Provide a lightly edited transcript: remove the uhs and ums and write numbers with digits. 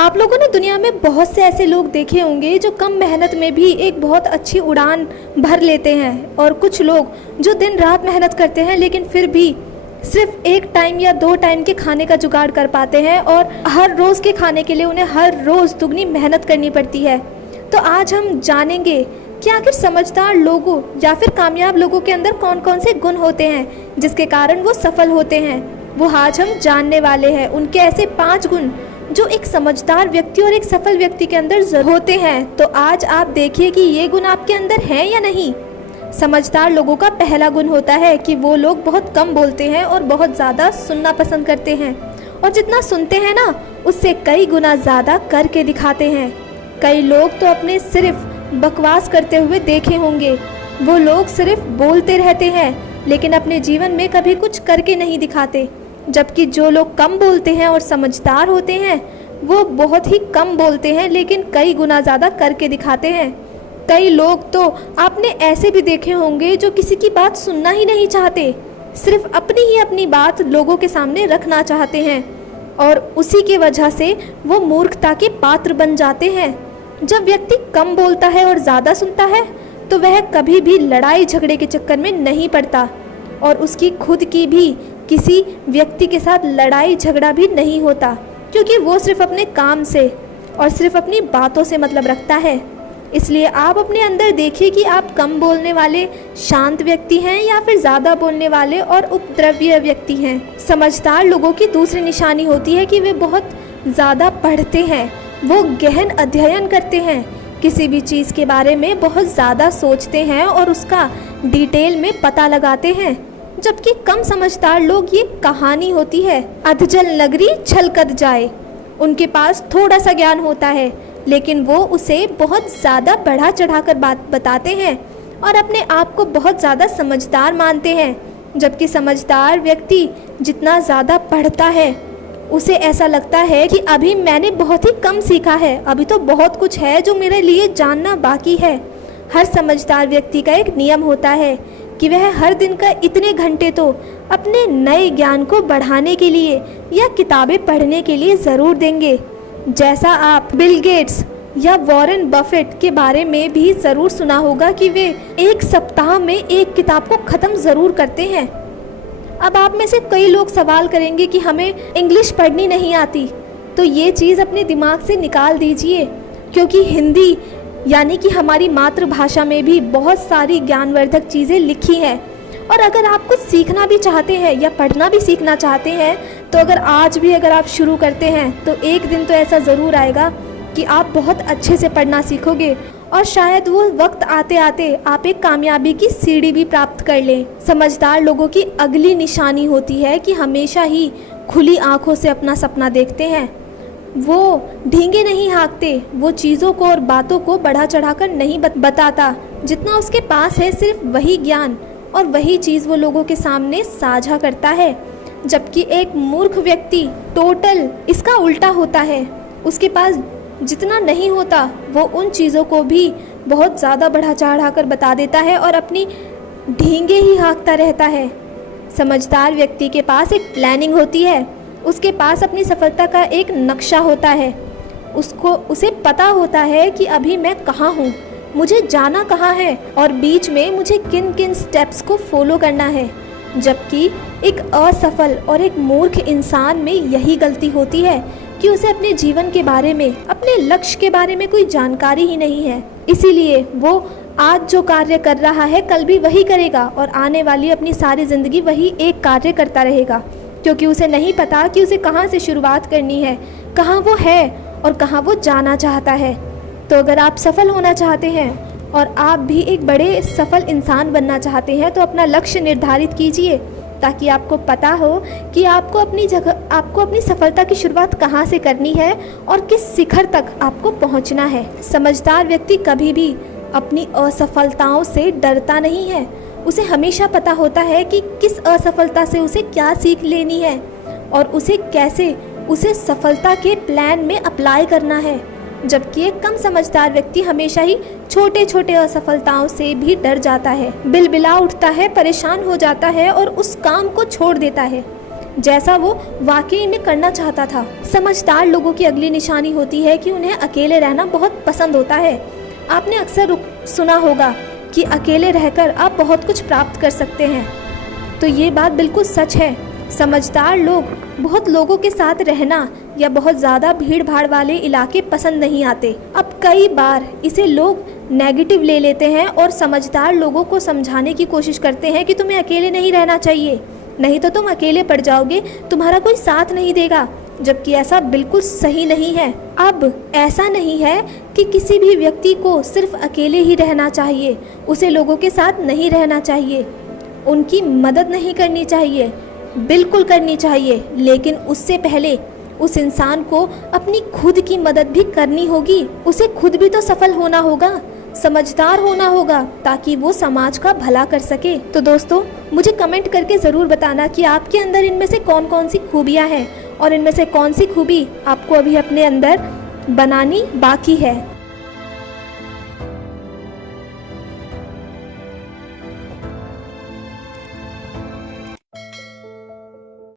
आप लोगों ने दुनिया में बहुत से ऐसे लोग देखे होंगे जो कम मेहनत में भी एक बहुत अच्छी उड़ान भर लेते हैं, और कुछ लोग जो दिन रात मेहनत करते हैं लेकिन फिर भी सिर्फ एक टाइम या 2 टाइम के खाने का जुगाड़ कर पाते हैं, और हर रोज़ के खाने के लिए उन्हें हर रोज़ दुगनी मेहनत करनी पड़ती है। तो आज हम जानेंगे कि आखिर समझदार लोगों या फिर कामयाब लोगों के अंदर कौन कौन से गुण होते हैं जिसके कारण वो सफल होते हैं। वो आज हम जानने वाले हैं, उनके ऐसे 5 गुण जो एक समझदार व्यक्ति और एक सफल व्यक्ति के अंदर जरूर होते हैं। तो आज आप देखिए कि ये गुण आपके अंदर हैं या नहीं। समझदार लोगों का पहला गुण होता है कि वो लोग बहुत कम बोलते हैं और बहुत ज़्यादा सुनना पसंद करते हैं, और जितना सुनते हैं ना उससे कई गुना ज़्यादा करके दिखाते हैं। कई लोग तो अपने सिर्फ बकवास करते हुए देखे होंगे। वो लोग सिर्फ बोलते रहते हैं लेकिन अपने जीवन में कभी कुछ करके नहीं दिखाते, जबकि जो लोग कम बोलते हैं और समझदार होते हैं वो बहुत ही कम बोलते हैं लेकिन कई गुना ज़्यादा करके दिखाते हैं। कई लोग तो आपने ऐसे भी देखे होंगे जो किसी की बात सुनना ही नहीं चाहते, सिर्फ अपनी बात लोगों के सामने रखना चाहते हैं, और उसी की वजह से वो मूर्खता के पात्र बन जाते हैं। जब व्यक्ति कम बोलता है और ज़्यादा सुनता है तो वह कभी भी लड़ाई झगड़े के चक्कर में नहीं पड़ता, और उसकी खुद की भी किसी व्यक्ति के साथ लड़ाई झगड़ा भी नहीं होता, क्योंकि वो सिर्फ अपने काम से और सिर्फ अपनी बातों से मतलब रखता है। इसलिए आप अपने अंदर देखिए कि आप कम बोलने वाले शांत व्यक्ति हैं या फिर ज़्यादा बोलने वाले और उपद्रवी व्यक्ति हैं। समझदार लोगों की दूसरी निशानी होती है कि वे बहुत ज़्यादा पढ़ते हैं, वो गहन अध्ययन करते हैं, किसी भी चीज़ के बारे में बहुत ज़्यादा सोचते हैं और उसका डिटेल में पता लगाते हैं। जबकि कम समझदार लोग ये कहानी होती है, अधजल नगरी छलकत जाए। उनके पास थोड़ा सा ज्ञान होता है लेकिन वो उसे बहुत ज़्यादा बढ़ा चढ़ाकर बात बताते हैं और अपने आप को बहुत ज़्यादा समझदार मानते हैं। जबकि समझदार व्यक्ति जितना ज़्यादा पढ़ता है उसे ऐसा लगता है कि अभी मैंने बहुत ही कम सीखा है, अभी तो बहुत कुछ है जो मेरे लिए जानना बाकी है। हर समझदार व्यक्ति का एक नियम होता है कि वह हर दिन का इतने घंटे तो अपने नए ज्ञान को बढ़ाने के लिए या किताबें पढ़ने के लिए ज़रूर देंगे। जैसा आप बिल गेट्स या वॉरेन बफेट के बारे में भी ज़रूर सुना होगा कि वे एक सप्ताह में एक किताब को ख़त्म ज़रूर करते हैं। अब आप में से कई लोग सवाल करेंगे कि हमें इंग्लिश पढ़नी नहीं आती, तो ये चीज़ अपने दिमाग से निकाल दीजिए, क्योंकि हिंदी यानी कि हमारी मातृभाषा में भी बहुत सारी ज्ञानवर्धक चीज़ें लिखी हैं। और अगर आप कुछ सीखना भी चाहते हैं या पढ़ना भी सीखना चाहते हैं तो अगर आज भी अगर आप शुरू करते हैं तो एक दिन तो ऐसा ज़रूर आएगा कि आप बहुत अच्छे से पढ़ना सीखोगे, और शायद वो वक्त आते आते आप एक कामयाबी की सीढ़ी भी प्राप्त कर लें। समझदार लोगों की अगली निशानी होती है कि हमेशा ही खुली आंखों से अपना सपना देखते हैं। वो ढींगे नहीं हाँकते, वो चीज़ों को और बातों को बढ़ा चढ़ाकर नहीं बताता। जितना उसके पास है सिर्फ वही ज्ञान और वही चीज़ वो लोगों के सामने साझा करता है। जबकि एक मूर्ख व्यक्ति टोटल इसका उल्टा होता है, उसके पास जितना नहीं होता वो उन चीज़ों को भी बहुत ज़्यादा बढ़ा चढ़ा कर बता देता है और अपनी ढींगे ही हाँकता रहता है। समझदार व्यक्ति के पास एक प्लानिंग होती है, उसके पास अपनी सफलता का एक नक्शा होता है। उसे पता होता है कि अभी मैं कहाँ हूँ, मुझे जाना कहाँ है और बीच में मुझे किन किन स्टेप्स को फॉलो करना है। जबकि एक असफल और एक मूर्ख इंसान में यही गलती होती है कि उसे अपने जीवन के बारे में, अपने लक्ष्य के बारे में कोई जानकारी ही नहीं है। इसीलिए वो आज जो कार्य कर रहा है कल भी वही करेगा और आने वाली अपनी सारी ज़िंदगी वही एक कार्य करता रहेगा, क्योंकि उसे नहीं पता कि उसे कहाँ से शुरुआत करनी है, कहाँ वो है और कहाँ वो जाना चाहता है। तो अगर आप सफल होना चाहते हैं और आप भी एक बड़े सफल इंसान बनना चाहते हैं तो अपना लक्ष्य निर्धारित कीजिए, ताकि आपको पता हो कि आपको अपनी सफलता की शुरुआत कहाँ से करनी है और किस शिखर तक आपको पहुँचना है। समझदार व्यक्ति कभी भी अपनी असफलताओं से डरता नहीं है। उसे हमेशा पता होता है कि किस असफलता से उसे क्या सीख लेनी है और उसे कैसे उसे सफलता के प्लान में अप्लाई करना है। जबकि एक कम समझदार व्यक्ति हमेशा ही छोटे छोटे असफलताओं से भी डर जाता है, बिलबिला उठता है, परेशान हो जाता है और उस काम को छोड़ देता है। जैसा वो वाकई में करना चाहता था। समझदार लोगों की अगली निशानी होती है कि उन्हें अकेले रहना बहुत पसंद होता है। आपने अक्सर सुना होगा कि अकेले रहकर आप बहुत कुछ प्राप्त कर सकते हैं, तो ये बात बिल्कुल सच है। समझदार लोग बहुत लोगों के साथ रहना या बहुत ज़्यादा भीड़ भाड़ वाले इलाके पसंद नहीं आते। अब कई बार इसे लोग नेगेटिव ले लेते हैं और समझदार लोगों को समझाने की कोशिश करते हैं कि तुम्हें अकेले नहीं रहना चाहिए, नहीं तो तुम अकेले पड़ जाओगे, तुम्हारा कोई साथ नहीं देगा, जबकि ऐसा बिल्कुल सही नहीं है। अब ऐसा नहीं है कि किसी भी व्यक्ति को सिर्फ अकेले ही रहना चाहिए, उसे लोगों के साथ नहीं रहना चाहिए, उनकी मदद नहीं करनी चाहिए, बिल्कुल करनी चाहिए, लेकिन उससे पहले उस इंसान को अपनी खुद की मदद भी करनी होगी। उसे खुद भी तो सफल होना होगा, समझदार होना होगा, ताकि वो समाज का भला कर सके। तो दोस्तों, मुझे कमेंट करके ज़रूर बताना कि आपके अंदर इनमें से कौन कौन सी खूबियाँ हैं और इनमें से कौन सी खूबी आपको अभी अपने अंदर बनानी बाकी है।